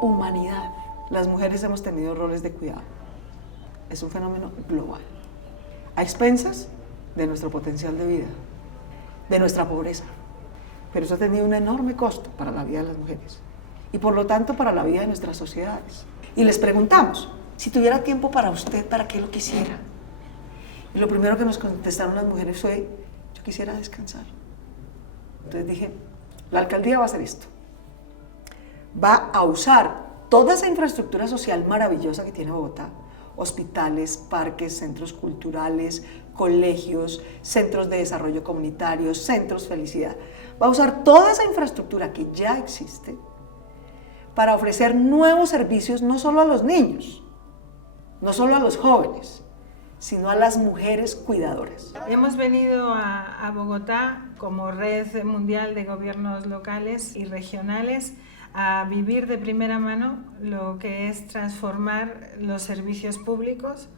humanidad, las mujeres hemos tenido roles de cuidado. Es un fenómeno global, a expensas de nuestro potencial de vida, de nuestra pobreza. Pero eso ha tenido un enorme costo para la vida de las mujeres y por lo tanto para la vida de nuestras sociedades. Y les preguntamos, si tuviera tiempo para usted, ¿para qué lo quisiera? Y lo primero que nos contestaron las mujeres fue, yo quisiera descansar. Entonces dije, la alcaldía va a hacer esto. Va a usar toda esa infraestructura social maravillosa que tiene Bogotá, hospitales, parques, centros culturales, colegios, centros de desarrollo comunitario, centros felicidad. Va a usar toda esa infraestructura que ya existe para ofrecer nuevos servicios no solo a los niños, no solo a los jóvenes, sino a las mujeres cuidadoras. Hemos venido a Bogotá como Red Mundial de Gobiernos Locales y Regionales a vivir de primera mano lo que es transformar los servicios públicos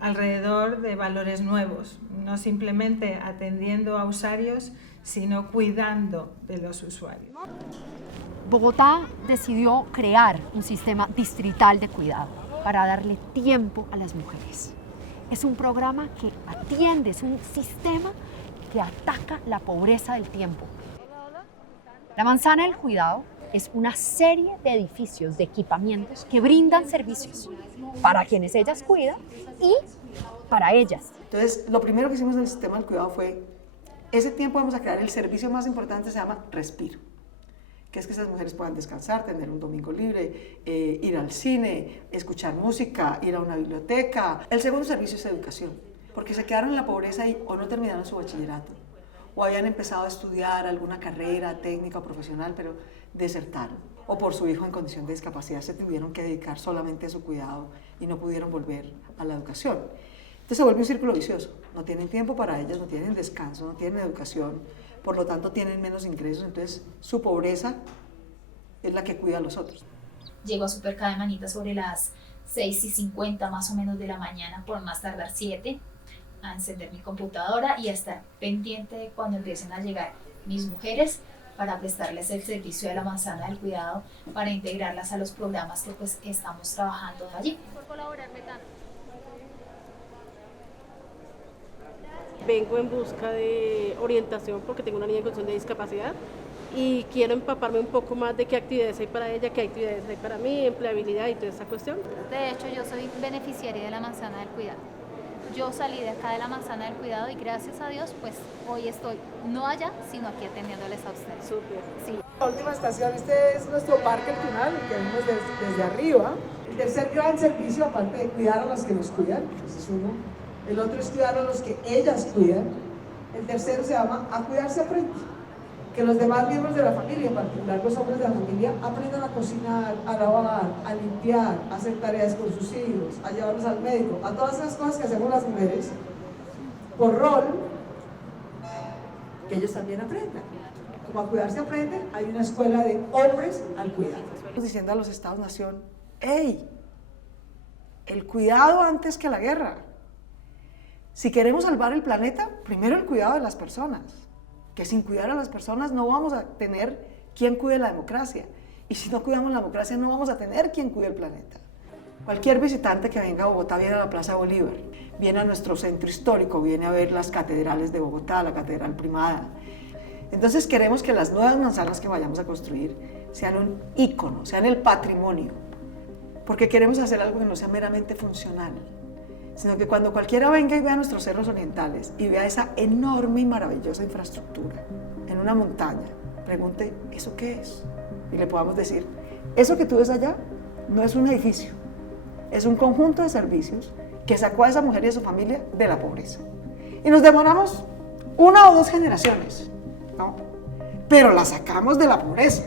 alrededor de valores nuevos, no simplemente atendiendo a usuarios, sino cuidando de los usuarios. Bogotá decidió crear un sistema distrital de cuidado para darle tiempo a las mujeres. Es un programa que atiende, es un sistema que ataca la pobreza del tiempo. La Manzana del Cuidado es una serie de edificios, de equipamientos que brindan servicios para quienes ellas cuidan y para ellas. Entonces, lo primero que hicimos en el sistema del cuidado fue, ese tiempo vamos a crear el servicio más importante, se llama Respiro, que es que esas mujeres puedan descansar, tener un domingo libre, ir al cine, escuchar música, ir a una biblioteca. El segundo servicio es educación, porque se quedaron en la pobreza y o no terminaron su bachillerato, o habían empezado a estudiar alguna carrera técnica o profesional, pero desertaron, o por su hijo en condición de discapacidad se tuvieron que dedicar solamente a su cuidado y no pudieron volver a la educación. Entonces se vuelve un círculo vicioso, no tienen tiempo para ellas, no tienen descanso, no tienen educación, por lo tanto tienen menos ingresos, entonces su pobreza es la que cuida a los otros. Llego a Superca de Manita sobre las 6:50 más o menos de la mañana, por más tardar 7, a encender mi computadora y a estar pendiente de cuando empiecen a llegar mis mujeres para prestarles el servicio de la Manzana del Cuidado, para integrarlas a los programas que pues estamos trabajando allí. Por colaborarme tanto. Vengo en busca de orientación porque tengo una niña en condición de discapacidad y quiero empaparme un poco más de qué actividades hay para ella, qué actividades hay para mí, empleabilidad y toda esa cuestión. De hecho, yo soy beneficiaria de la Manzana del Cuidado. Yo salí de acá de la Manzana del Cuidado y gracias a Dios, pues hoy estoy no allá, sino aquí atendiéndoles a ustedes. Súper. Sí. La última estación, este es nuestro Parque El Tunal, que vemos desde arriba. El tercer gran servicio, aparte de cuidar a las que nos cuidan, ese es uno. El otro es cuidar a los que ellas cuidan. El tercero se llama A Cuidarse Aprende. Que los demás miembros de la familia, en particular los hombres de la familia, aprendan a cocinar, a lavar, a limpiar, a hacer tareas con sus hijos, a llevarlos al médico, a todas esas cosas que hacemos las mujeres por rol, que ellos también aprendan. Como A Cuidarse Aprende, hay una escuela de hombres al cuidado. Estamos diciendo a los Estados-nación, ¡hey! El cuidado antes que la guerra. Si queremos salvar el planeta, primero el cuidado de las personas. Que sin cuidar a las personas no vamos a tener quien cuide la democracia. Y si no cuidamos la democracia, no vamos a tener quien cuide el planeta. Cualquier visitante que venga a Bogotá viene a la Plaza Bolívar, viene a nuestro centro histórico, viene a ver las catedrales de Bogotá, la Catedral Primada. Entonces queremos que las nuevas manzanas que vayamos a construir sean un ícono, sean el patrimonio. Porque queremos hacer algo que no sea meramente funcional, sino que cuando cualquiera venga y vea nuestros cerros orientales y vea esa enorme y maravillosa infraestructura en una montaña, pregunte, ¿eso qué es? Y le podamos decir, eso que tú ves allá no es un edificio, es un conjunto de servicios que sacó a esa mujer y a su familia de la pobreza. Y nos demoramos 1 o 2 generaciones, ¿no? Pero la sacamos de la pobreza.